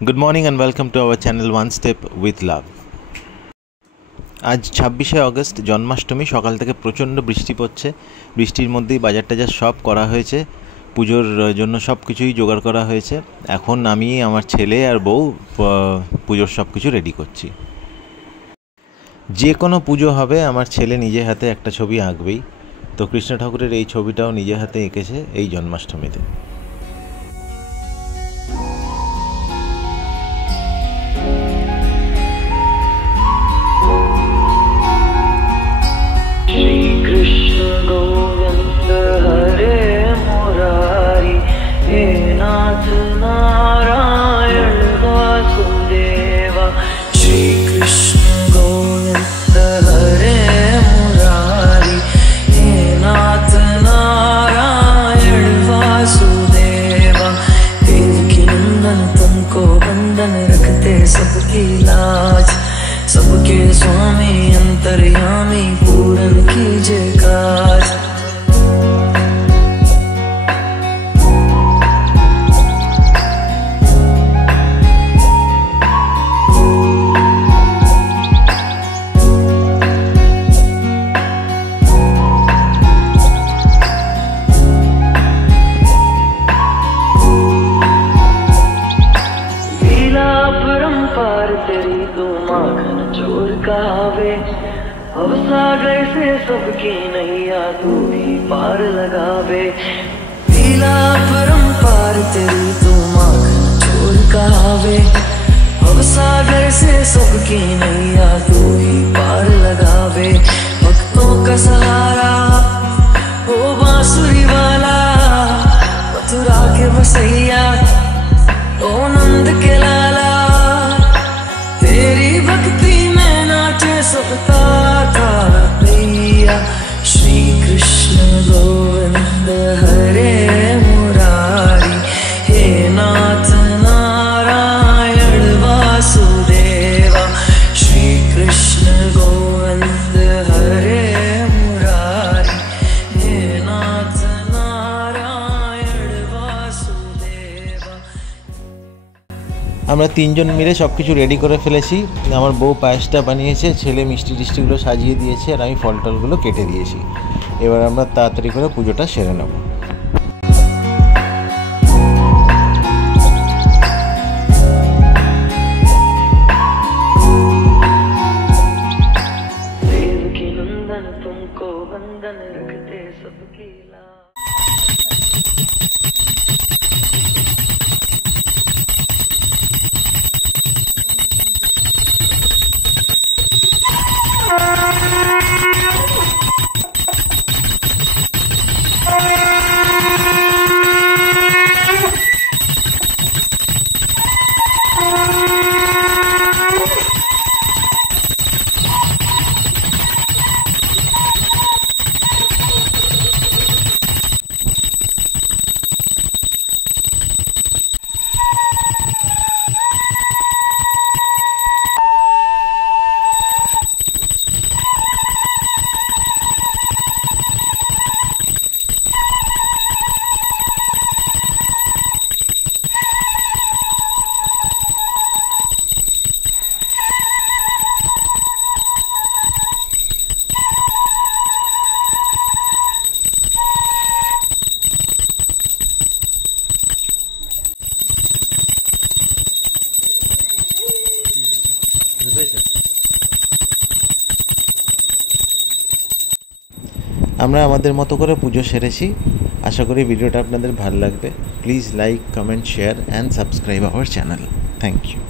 Good morning and welcome to our channel one step with Labh. आज 26 अगस्त जन्माष्टमी। सकाल থেকে প্রচণ্ড বৃষ্টি পড়ছে। বৃষ্টির মধ্যেই বাজার টাজার সব করা হয়েছে, পুজোর জন্য সব কিছুই জোগাড় করা হয়েছে। এখন আমি আমার ছেলে আর বউ পুজোর সব কিছু রেডি করছি। যে কোনো পুজো হবে আমার ছেলে নিজে হাতে একটা ছবি আঁকবেই, তো কৃষ্ণ ঠাকুরের এই ছবিটাও নিজে হাতে এঁকেছে এই জন্মাষ্টমীতে। सबकी लाज सबके स्वामी अंतर्यामी पूरन कीजिए काज। तेरी तो माखन चोर कहावे, अब सागर से सबकी नैया तू भी पार लगावे। लीला परंपार तेरी तो माखन चोर कहावे, अब सागर से सबकी नैया तू भी पार लगावे। भक्तों का सहारा ओ बांसुरी वाला, मथुरा के बसैया ओ नंद के लाला, तेरी भक्ति में नाचे सबका था भैया। श्री कृष्ण गोविंद हरे मुरारी, हे नाथ नारायण वासुदेवा। श्री कृष्ण गोविंद हरे मुरारी, हे नाथ नारायण वासुदेवा। আমরা তিনজন মিলে সব কিছু রেডি করে ফেলেছি। আমার বউ পায়েসটা বানিয়েছে, ছেলে মিষ্টি টিষ্টিগুলো সাজিয়ে দিয়েছে, আর আমি ফল টলগুলো কেটে দিয়েছি। এবার আমরা তাড়াতাড়ি করে পুজোটা সেরে নেব। আমরা আমাদের মতো করে পুজো সেরেছি। আশা করি ভিডিওটা আপনাদের ভালো লাগবে। Please like, comment, share and subscribe our channel. Thank you.